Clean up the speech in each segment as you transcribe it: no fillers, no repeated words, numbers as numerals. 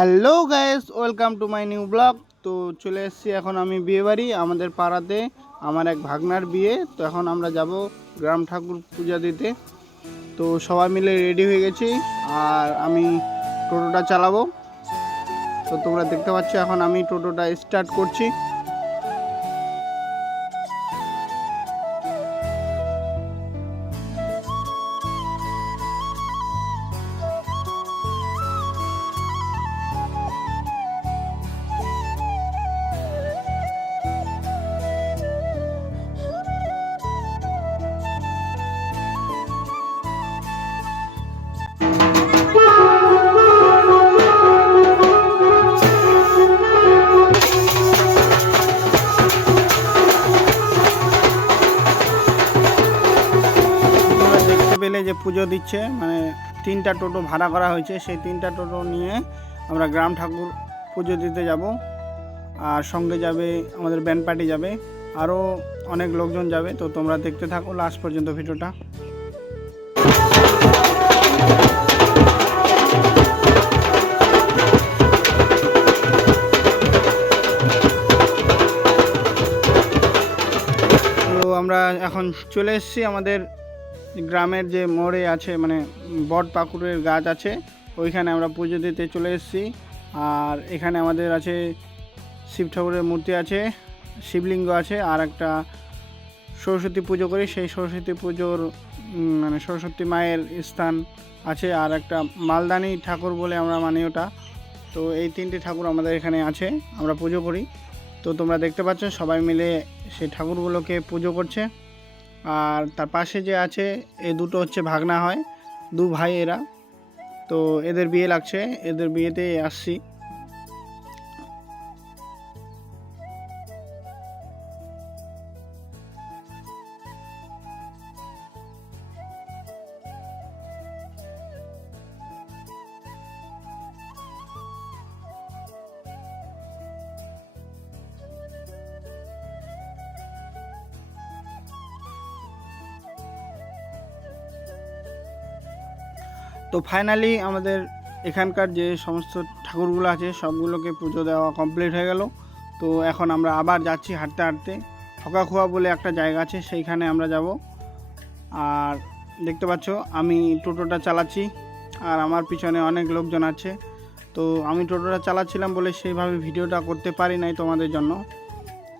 Hello guys, welcome to my new blog. তো চলে এসেছি এখন আমি বিয়েবাড়ি, আমাদের পাড়াতে আমার এক ভাগনার বিয়ে। তো এখন আমরা যাব গ্রাম ঠাকুর পূজা দিতে। তো সবাই মিলে রেডি হয়ে গেছি আর আমি টোটোটা চালাবো। তো তোমরা দেখতে পাচ্ছ এখন আমি টোটোটা স্টার্ট করছি। পেলে যে পুজো দিচ্ছে, মানে 3টা টোটো ভাড়া করা হয়েছে, সেই 3টা টোটো নিয়ে আমরা গ্রাম ঠাকুর পুজো দিতে যাব। আর সঙ্গে যাবে আমাদের ব্যান্ড পার্টি যাবে, আরও অনেক লোকজন যাবে। তো তোমরা দেখতে থাকো লাস্ট পর্যন্ত ভিডিওটা। তো আমরা এখন চলে এসেছি আমাদের গ্রামের যে মোড়ে আছে, মানে বট পাকুড়ের গাছ আছে, ওইখানে আমরা পুজো দিতে চলে এসেছি। আর এখানে আমাদের আছে শিব ঠাকুরের মূর্তি আছে, শিবলিঙ্গ আছে, আর একটা সরস্বতী পুজো করি, সেই সরস্বতী পুজোর মানে সরস্বতী মায়ের স্থান আছে, আর একটা মালদানি ঠাকুর বলে আমরা মানি ওটা। তো এই 3টে ঠাকুর আমাদের এখানে আছে, আমরা পুজো করি। তো তোমরা দেখতে পাচ্ছ সবাই মিলে সেই ঠাকুরগুলোকে পুজো করছে। আর তার পাশে যে আছে, এই দুটো হচ্ছে ভাগনা হয়, 2 ভাই এরা। তো এদের বিয়ে লাগছে, এদের বিয়েতে আসছি। তো ফাইনালি আমাদের এখানকার যে সমস্ত ঠাকুরগুলো আছে সবগুলোকে পুজো দেওয়া কমপ্লিট হয়ে গেল। তো এখন আমরা আবার যাচ্ছি হাঁটতে হাঁটতে, হকাখোয়া বলে একটা জায়গা আছে, সেইখানে আমরা যাব। আর দেখতে পাচ্ছ আমি টোটোটা চালাচ্ছি, আর আমার পিছনে অনেক লোকজন আছে। তো আমি টোটোটা চালাচ্ছিলাম বলে সেইভাবে ভিডিওটা করতে পারি নাই তোমাদের জন্য।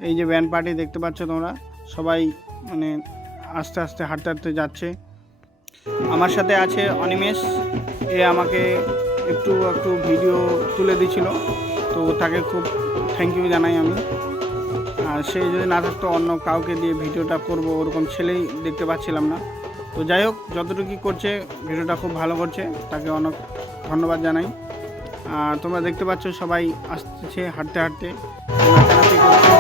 এই যে ব্যান্ড পার্টি দেখতে পাচ্ছ তোমরা, সবাই মানে আস্তে আস্তে হাঁটতে হাঁটতে যাচ্ছে। আমার সাথে আছে অনিমেষ, এ আমাকে একটু একটু ভিডিও তুলে দিয়েছিল, তো তাকে খুব থ্যাংক ইউ জানাই আমি। আর সে যদি না থাকতো অন্য কাউকে দিয়ে ভিডিওটা করব, ওরকম ছেলেই দেখতে পাচ্ছিলাম না। তো যাই হোক, যতটুকু করছে ভিডিওটা খুব ভালো করছে, তাকে অনেক ধন্যবাদ জানাই। আর তোমরা দেখতে পাচ্ছ সবাই আসতেছে হাঁটতে হাঁটতে, নাচানাচি করছে।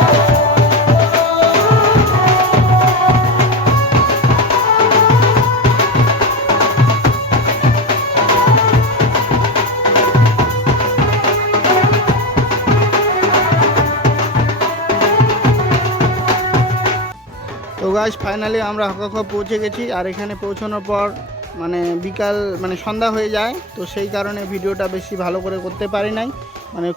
তো গাইস, ফাইনালি আমরা হকাখোয়া পৌঁছে গেছি। আর এখানে পৌঁছানোর পর মানে বিকাল মানে সন্ধ্যা হয়ে যায়, তো সেই কারণে ভিডিওটা বেশি ভালো করে করতে পারি নাই, মানে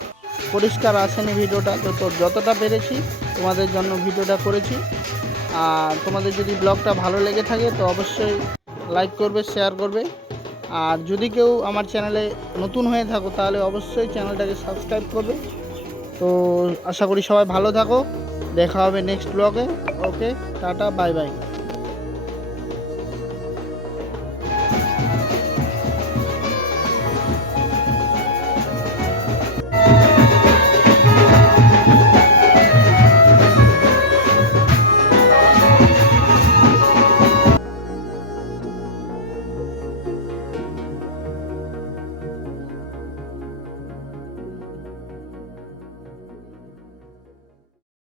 পরিষ্কার আসেনি ভিডিওটা। তো যতটা পেরেছি তোমাদের জন্য ভিডিওটা করেছি। আর তোমাদের যদি ব্লগটা ভালো লেগে থাকে তো অবশ্যই লাইক করবে, শেয়ার করবে। আর যদি কেউ আমার চ্যানেলে নতুন হয়ে থাকো তাহলে অবশ্যই চ্যানেলটাকে সাবস্ক্রাইব করবে। তো আশা করি সবাই ভালো থাকো, দেখা হবে নেক্সট ব্লগে। ওকে, টাটা, বাই বাই।